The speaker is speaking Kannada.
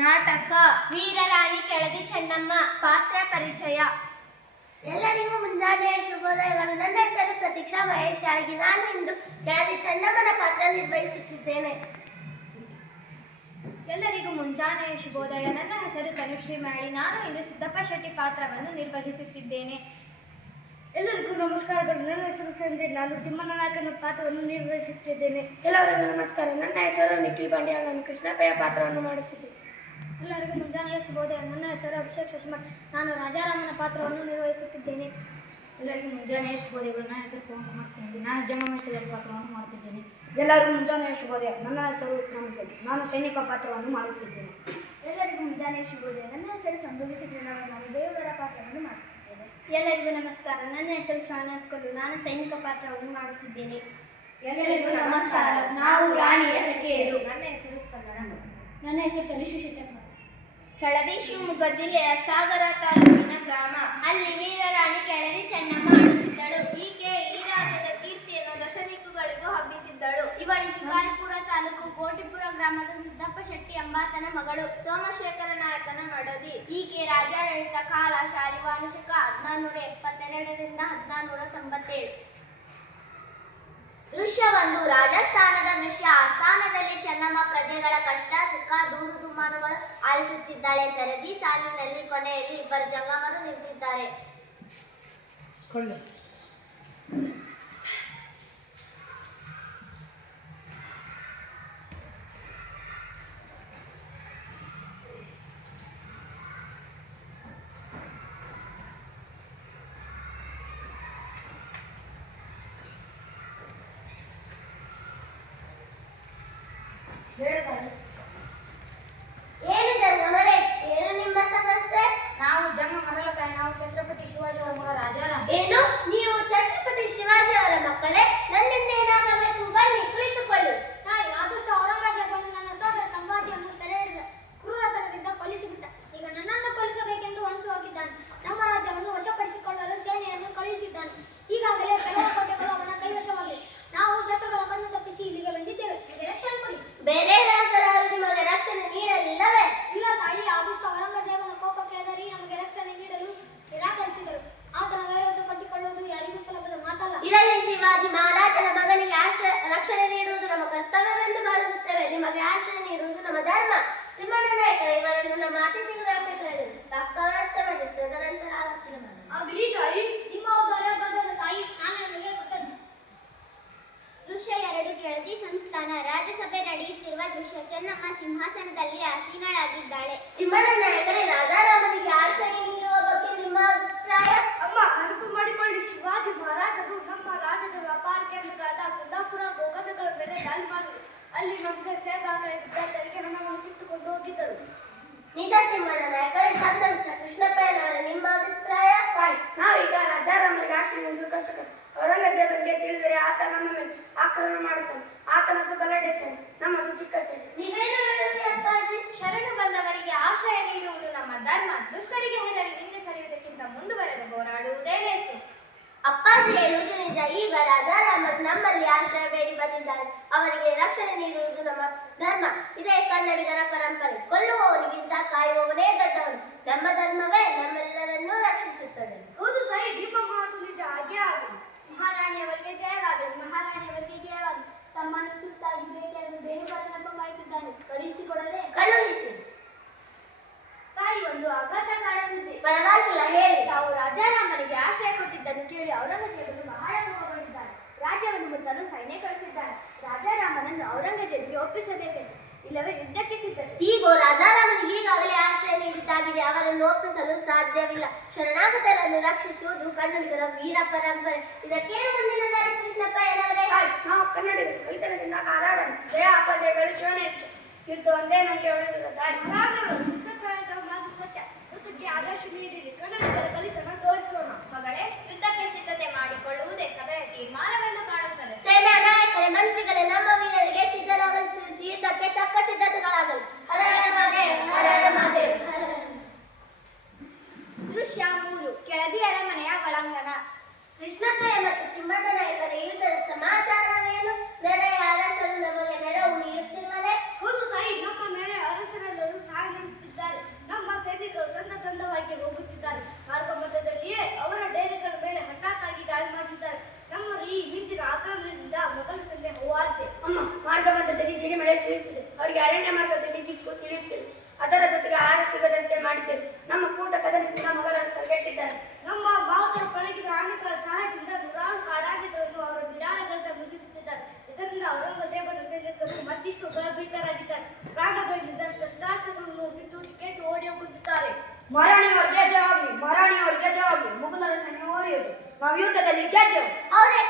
ನಾಟಕ ವೀರರಾಣಿ ಕೆಳದಿ ಚೆನ್ನಮ್ಮ. ಪಾತ್ರ ಪರಿಚಯ. ಎಲ್ಲರಿಗೂ ಮುಂಜಾನೆಯ ಶುಭೋದಯಗಳು. ನನ್ನ ಹೆಸರು ಪ್ರತೀಕ್ಷಾ ಮಹೇಶ್ ಯಾಳಗಿ. ನಾನು ಇಂದು ಕೆಳದಿ ಚೆನ್ನಮ್ಮನ ಪಾತ್ರ ನಿರ್ವಹಿಸುತ್ತಿದ್ದೇನೆ. ಎಲ್ಲರಿಗೂ ಮುಂಜಾನೆಯ ಶುಭೋದಯ. ನನ್ನ ಹೆಸರು ತನುಶ್ರೀ ಮಾಳಿ. ನಾನು ಇಂದು ಸಿದ್ದಪ್ಪ ಶೆಟ್ಟಿ ಪಾತ್ರವನ್ನು ನಿರ್ವಹಿಸುತ್ತಿದ್ದೇನೆ. ಎಲ್ಲರಿಗೂ ನಮಸ್ಕಾರಗಳು. ನನ್ನ ಹೆಸರು ಸಂಜಯ್. ನಾನು ತಿಮ್ಮಣ್ಣ ನಾಯಕನ ಪಾತ್ರವನ್ನು ನಿರ್ವಹಿಸುತ್ತಿದ್ದೇನೆ. ಎಲ್ಲರಿಗೂ ನಮಸ್ಕಾರ. ನನ್ನ ಹೆಸರು ನಿಖಿಲ್ ಪಾಂಡ್ಯ. ನಾನು ಕೃಷ್ಣಪ್ಪಯ್ಯ ಪಾತ್ರವನ್ನು ಮಾಡುತ್ತಿದ್ದೇನೆ. ಎಲ್ಲರಿಗೂ ಮುಂಜಾನೆಯ ಶುಭೋದಯ. ನನ್ನ ಹೆಸರು ಅಭಿಷೇಕ್ ಶಶಿಮಠ್. ನಾನು ರಾಜಾರಾಮನ ಪಾತ್ರವನ್ನು ನಿರ್ವಹಿಸುತ್ತಿದ್ದೇನೆ. ಎಲ್ಲರಿಗೂ ಮುಂಜಾನೆಯ ಶುಭೋದಯಗಳು. ನನ್ನ ಹೆಸರು ಪವನ್ ಕುಮಾರ್ ಸಿಂಗ್. ನಾನು ಜಂಗಮೇಶ್ವರ ಪಾತ್ರವನ್ನು ಮಾಡುತ್ತಿದ್ದೇನೆ. ಎಲ್ಲರಿಗೂ ಮುಂಜಾನೆಯ ಶುಭೋದಯ. ನನ್ನ ಹೆಸರು ವಿಕ್ರಮ್. ನಾನು ಸೈನಿಕ ಪಾತ್ರವನ್ನು ಮಾಡುತ್ತಿದ್ದೇನೆ. ಎಲ್ಲರಿಗೂ ಮುಂಜಾನೆಯ ಶುಭೋದಯ. ನನ್ನ ಹೆಸರು ಸಂಭವಿಸಿದ. ನಾನು ದೇವರ ಪಾತ್ರವನ್ನು ಮಾಡುತ್ತಿದ್ದೇನೆ. ಎಲ್ಲರಿಗೂ ನಮಸ್ಕಾರ. ನನ್ನ ಹೆಸರು ಶಾನಾಸ್ ಕೊಲ್ಲು. ನಾನು ಸೈನಿಕ ಪಾತ್ರವನ್ನು ಮಾಡುತ್ತಿದ್ದೇನೆ. ಎಲ್ಲರಿಗೂ ನಮಸ್ಕಾರ. ನಾವು ರಾಣಿಯ ಸಖಿಯರು. ನನ್ನ ಹೆಸರು ಸ್ಪಂದನ. ನನ್ನ ಹೆಸರು ತನುಶ್ರೀ ಶೆಟ್ಟಪ್ಪ. ಕೆಳದಿ ಶಿವಮೊಗ್ಗ ಜಿಲ್ಲೆಯ ಸಾಗರ ತಾಲೂಕಿನ ಗ್ರಾಮ. ಅಲ್ಲಿ ವೀರರಾಣಿ ಕೆಳದಿ ಚೆನ್ನಮ್ಮ ಆಳುತ್ತಿದ್ದಳು. ಈಕೆ ಈ ರಾಜ್ಯದ ಕೀರ್ತಿಯನ್ನು ದಶದಿಕ್ಕುಗಳಿಗೂ ಹಬ್ಬಿಸಿದ್ದಳು. ಇವಳು ಶಿಕಾರಿಪುರ ತಾಲೂಕು ಕೋಟಿಪುರ ಗ್ರಾಮದ ಸಿದ್ದಪ್ಪ ಶೆಟ್ಟಿ ಎಂಬಾತನ ಮಗಳು. ಸೋಮಶೇಖರ ನಾಯಕನ ಮಡದಿ. ಈಕೆ ರಾಜ್ಯಾಡಳಿತ ಕಾಲ ಶಾಲಿವಾಹನ ಶಕ 1472ರಿಂದ 1497. ದೃಶ್ಯ 1. ರಾಜಸ್ಥಾನದ ದೃಶ್ಯ. ಆಸ್ಥಾನದಲ್ಲಿ ಚೆನ್ನಮ್ಮ ಪ್ರಜೆಗಳ ಕಷ್ಟ ಸುಖ ದೂರು ದುಮಾನುಗಳು ಆಲಿಸುತ್ತಿದ್ದಾಳೆ. ಸರದಿ ಸಾಲಿನಲ್ಲಿ ಕೊನೆಯಲ್ಲಿ ಇಬ್ಬರು ಜಂಗಮರು ನಿಂತಿದ್ದಾರೆ. ಏನು ಜಂಗಮರೇ, ಏನು ನಿಮ್ಮ ಸಮಸ್ಯೆ? ನಾವು ಜಂಗ ಮರಳಕಾಯಿ. ನಾವು ಛತ್ರಪತಿ ಶಿವಾಜಿ ಅವರ ಮಗ ರಾಜಾರಾಮ್. ಏನು, ನೀವು ಛತ್ರಪತಿ ಶಿವಾಜಿ ಅವರ ಮಕ್ಕಳೇ? ನನ್ನಿಂದ ಏನಾಗಬೇಕು? ಬನ್ನಿ ಕುಳಿತುಕೊಳ್ಳಿ. ತಾಯಿ, ಆದಷ್ಟು ಔರಂಗಜೇಬನು ನನ್ನ ಸೋದರ ಸಂಭಾಜಿಯನ್ನು ಸೆರೆ ಹಿಡಿದ ಕ್ರೂರತನದಿಂದ ಕೊಲಿಸಿಬಿಟ್ಟ. ಈಗ ನನ್ನನ್ನು ಕೊಲಿಸಬೇಕೆಂದು ಹೊಂಚು ಹೋಗಿದ್ದಾನೆ. ನಮ್ಮ ರಾಜ್ಯವನ್ನು ವಶಪಡಿಸಿಕೊಳ್ಳಲು ಸೇನೆಯನ್ನು ಕಳುಹಿಸಿದ್ದಾನೆ. ಈಗಾಗಲೇ ಕೆಲವು ಕೋಟೆಗಳು ಅವನ ಕೈವಶವಾಗಿವೆ. ನಾವು ಶತ್ರುಗಳ ಕಣ್ಣು ತಪ್ಪಿಸಿ ಇಲ್ಲಿಗೆ ಬಂದಿದ್ದೇವೆ. ನಮಗೆ ರಕ್ಷಣೆ ಕೊಡಿ. ಬೇರೆ ರಾಜರಾರು ನಿಮಗೆ ರಕ್ಷಣೆ ನೀಡಲಿಲ್ಲವೇ? ಇಲ್ಲ ತಾಯಿ, ಆದಷ್ಟು ಔರಂಗಜೇಬನ ಕೋಪಕ್ಕೆ ಹೆದರಿ ನಮಗೆ ರಕ್ಷಣೆ ನೀಡಲು ನಿರಾಕರಿಸಿದರು. ಆತನ ವೈರವನ್ನು ಕಟ್ಟಿಕೊಳ್ಳುವುದು ಯಾರಿಗೂ ಸುಲಭದ ಮಾತಲ್ಲ. ಇರಲಿ, ಶಿವಾಜಿ ಮಹಾರಾಜನ ಮಗನಿಗೆ ರಕ್ಷಣೆ ನೀಡುವುದು ನಮ್ಮ ಕರ್ತವ್ಯವೆಂದು ಭಾವಿಸುತ್ತೇವೆ. ನಿಮಗೆ ಆಶ್ರಯ ನೀಡುವುದು ನಮ್ಮ ಧರ್ಮ. ತಿಮ್ಮಣ್ಣ ನಾಯಕರ ಇವರನ್ನು ನಮ್ಮ ಅತಿಥಿಗಳಾಗಿ ತಕ್ಕ ವ್ಯವಸ್ಥೆ ಮಾಡಿತ್ತು. ತದನಂತರ ಆಲೋಚನೆ ಮಾಡಿ. ಆಗಲಿ ತಾಯಿ, ನಿಮ್ಮ ಔದಾರ್ಯದ ತಾಯಿ, ನಾನು ನಿಮಗೆ ಕೊಟ್ಟದ್ದು. ದೃಶ್ಯ 2. ಕೆಳದಿ ಸಂಸ್ಥಾನ. ರಾಜ್ಯಸಭೆ ನಡೆಯುತ್ತಿರುವ ದೃಶ್ಯ. ಚೆನ್ನಮ್ಮ ಸಿಂಹಾಸನದಲ್ಲಿ ಆಸೀನಳಾಗಿದ್ದಾಳೆ. ತಿಮ್ಮಣ್ಣ ನಾಯಕರೇ, ರಾಜಾರಾಮನಿಗೆ ಆಶ್ರಯ ನೀಡುವ ಬಗ್ಗೆ ನಿಮ್ಮ ಅಭಿಪ್ರಾಯ? ಅಮ್ಮ, ನೆನಪು ಮಾಡಿಕೊಳ್ಳಿ. ಶಿವಾಜಿ ಮಹಾರಾಜರು ನಮ್ಮ ರಾಜ್ಯದ ವ್ಯಾಪಾರ ಕೇಂದ್ರಗಳಾದ ಕುಂದಾಪುರ ಗೋಕರ್ಣಗಳ ಮೇಲೆ ದಾಳಿ ಮಾಡಿದರು. ಅಲ್ಲಿ ನಮಗೆ ಸೇವಾದ ವಿದ್ಯಾರ್ಥಿಗಳಿಗೆ ಹಣವನ್ನು ಕಿತ್ತುಕೊಂಡು ಹೋಗಿದ್ದರು. ನಿಜ ತಿಮ್ಮಣ್ಣ ನಾಯಕರೇ, ಸಂತಮಿಸ ಕೃಷ್ಣಪ್ಪಯ್ಯನವರ ನಿಮ್ಮ ಅಭಿಪ್ರಾಯ? ನಾವೀಗ ರಾಜಾರಾಮನಿಗೆ ಆಶ್ರಯ ನೀಡುವುದು ಕಷ್ಟಕರ. ಔರಂಗಜೇಬನಿಗೆ ತಿಳಿದರೆ ಆತ ನಮ್ಮ ಮೇಲೆ ಆಕ್ರಮಣ ಮಾಡುತ್ತಾನೆ. ಆತನದ್ದು ಗಲಾಟೆ ಸೇನೆ, ನಮ್ಮದು ಚಿಕ್ಕ ಸೇನೆ. ನೀವೇನು ಹೇಳುತ್ತೀರಿ ಅಪ್ಪಾಜಿ? ಶರಣು ಬಂದವರಿಗೆ ಆಶ್ರಯ ನೀಡುವುದು ನಮ್ಮ ಧರ್ಮ. ದುಷ್ಟರಿಗೆ ಹೆದರಿ ಹಿಂದೆ ಸರಿಯುವುದಕ್ಕಿಂತ ಮುಂದುವರೆದು ಹೋರಾಡುವುದೇ ಲೇಸು. ಅಪ್ಪಾಜಿ ಹೇಳುವುದು ನಿಜ. ಈಗ ರಾಜಾರಾಮರು ನಮ್ಮಲ್ಲಿ ಆಶ್ರಯ ಬೇಡಿ ಬಂದಿದ್ದಾರೆ. ಅವರಿಗೆ ರಕ್ಷಣೆ ನೀಡುವುದು ನಮ್ಮ ಧರ್ಮ. ಇದೇ ಕನ್ನಡಿಗರ ಪರಂಪರೆ. ಕೊಲ್ಲುವವನಿಗಿಂತ ಕಾಯುವವನೇ ದೊಡ್ಡವನು. ನಮ್ಮ ಧರ್ಮವೇ ನಮ್ಮೆಲ್ಲರನ್ನೂ ರಕ್ಷಿಸುತ್ತದೆ. ಹೌದು ತಾಯಿ, ನಿಮ್ಮ ಮಾತು ನಿಜ. ಹಾಗೆ ಆಗಲಿ. ಮಹಾರಾಣಿಯವರಿಗೆ ಜಯವಾಗಲಿ. ಮಹಾರಾಣಿಯವರಿಗೆ ಜಯವಾಗಲಿ. ತಮ್ಮನ್ನು ತುತ್ತಾಗಿ ಭೇಟಿಯಾಗಿ ಬೇಹುಗಾರನಪ್ಪ ಕಾಯುತ್ತಿದ್ದಾನೆ. ಕಳುಹಿಸಿಕೊಡಲೇ? ಕಳುಹಿಸಿ. ತಾಯಿ, ಒಂದು ಆಘಾತಕಾರಿ ಸುದ್ದಿ. ಪರವಾಗಿಲ್ಲ, ಹೇಳಿ. ತಾವು ರಾಜಾರಾಮನಿಗೆ ಆಶ್ರಯ ಕೊಟ್ಟಿದ್ದನ್ನು ಕೇಳಿ ಔರಂಗಜೇಬನು ಬಹಳ ಕೋಪಗೊಂಡಿದ್ದಾನೆ. ರಾಜ್ಯವನ್ನು ಮುತ್ತಲು ಸೈನ್ಯ ಕಳಿಸಿದ್ದಾನೆ. ರಾಜಾರಾಮನನ್ನು ಔರಂಗಜೇಬಿಗೆ ಒಪ್ಪಿಸಬೇಕೆಂದು, ಇಲ್ಲವೇ ಯುದ್ಧಕ್ಕೆ ಸಿದ್ಧತೆ. ಈಗ ರಾಜಾರಾಮನಿಗೆ ಈಗಾಗಲೇ ಆಶ್ರಯ ನೀಡಿದ್ದಾಗಿದೆ. ಅವರನ್ನು ಒಪ್ಪಿಸಲು ಸಾಧ್ಯವಿಲ್ಲ. ಶರಣಾಗತರನ್ನು ರಕ್ಷಿಸುವುದು ಕನ್ನಡಿಗರ ವೀರ ಪರಂಪರೆ. ಇದಕ್ಕೆ ಮುಂದಿನ ದಾರಿ ಕೃಷ್ಣಪ್ಪಯ್ಯನವರೇ. ನಾವು ಕನ್ನಡಿಗರು ಕಲಿತನದಿಂದ ಕಾದಾಡೋಣ. ಜಯ ಅಪಜಯಗಳು ಶಿವನೇ ಹೆಚ್ಚು. ಯುದ್ಧ ಒಂದೇ ನಮಗೆ ಉಳಿದಿರುವ ದಾರಿ. ಕೃಷ್ಣಪ್ಪಯ್ಯನವರ ಮಾತು ಸತ್ಯ. ಯುದ್ಧಕ್ಕೆ ಆದರ್ಶ ನೀಡಿರಿ. ಕನ್ನಡಿಗರ ಕಲಿತನ ತೋರಿಸೋಣ. ಮಗಳೇ, ಯುದ್ಧಕ್ಕೆ ಸಿದ್ಧತೆ ಮಾಡಿಕೊಳ್ಳುವುದೇ ಸಭೆಯ ತೀರ್ಮಾನವೆಂದು ಕಾಣುತ್ತದೆ. ಸೇನಾ ನಾಯಕರೇ, ಮಂತ್ರಿಗಳೇ, ನಮ್ಮ ವೀರರಿಗೆ ಸಿದ್ಧರಾಗಲು ತಿಳಿಸಿ. ಯುದ್ಧಕ್ಕೆ ತಕ್ಕ ಸಿದ್ಧತೆಗಳಾಗಲಿ. ಹರ ಹರ ಮಹಾದೇವ್, ಹರ ಹರ ಮಹಾದೇವ್, ಹರ ಹರ. ದೃಶ್ಯ 3. ಕೆಳದಿ ಅರಮನೆಯ ಒಳಾಂಗಣ. ಕೃಷ್ಣಪ್ಪಯ್ಯ ಮತ್ತು ತಿಮ್ಮಣ್ಣ ನಾಯಕರ ಯುದ್ಧದ ಸಮಾಚಾರವೇನು? ನೆರೆಯ ಅರಸರು ನಮಗೆ ನೆರವು ನೀಡುತ್ತಿರುವರೆ? ಹೌದು ತಾಯಿ, ನಮ್ಮ ನೆರೆ ಅರಸರೆಲ್ಲರೂ ಸಾಗಲಿದ್ದಾರೆ. ಸಿಡಿಮಳೆ ಸುರಿಯುತ್ತಿದೆ. ಅವರಿಗೆ ಅರಣ್ಯ ಮಾರ್ಗದಲ್ಲಿ ದಿಕ್ಕು ತಿಳಿಯುತ್ತಿಲ್ಲ. ಅದರ ಜೊತೆಗೆ ಆಹಾರ ಸಿಗದಂತೆ ಮಾಡಿದ್ದೇವೆ. ನಮ್ಮ ಕೂಟ ಕದನ ಕೂಡ ಮಗಳನ್ನು ಕೈಗೆಟ್ಟಿದ್ದಾರೆ. ನಮ್ಮ ಮಾವುತರ ಪಳಗಿದ ಆನೆಗಳ ಸಹಾಯದಿಂದ ನೂರಾರು ಕಾಡಾನೆಗಳನ್ನು ಅವರ ಬಿಡಾರಗಳಿಂದ ಮುಗಿಸುತ್ತಿದ್ದಾರೆ. ಇದರಿಂದ ಔರಂಗಜೇಬನ ಸೈನಿಕರು ಮತ್ತಿಷ್ಟು ಭಯಭೀತರಾಗಿದ್ದಾರೆ. ಪ್ರಾಣಗಳಿಂದ ಶಸ್ತ್ರಾಸ್ತ್ರಗಳನ್ನು ಬಿಟ್ಟು ಕೆಟ್ಟು ಓಡಿ ಹೋಗುತ್ತಿದ್ದಾರೆ. ಮಹಾರಾಣಿಯವರಿಗೆ ಜವಾಬ್ದಾರಿ, ಮಹಾರಾಣಿಯವರಿಗೆ ಜವಾಬ್ದಾರಿ. ಮುಘಲರ ಸೈನ್ಯ ಓಡಿಯೋದು, ನಾವು ಯುದ್ಧದಲ್ಲಿ ಗೆದ್ದೆವು. ಅವರೇ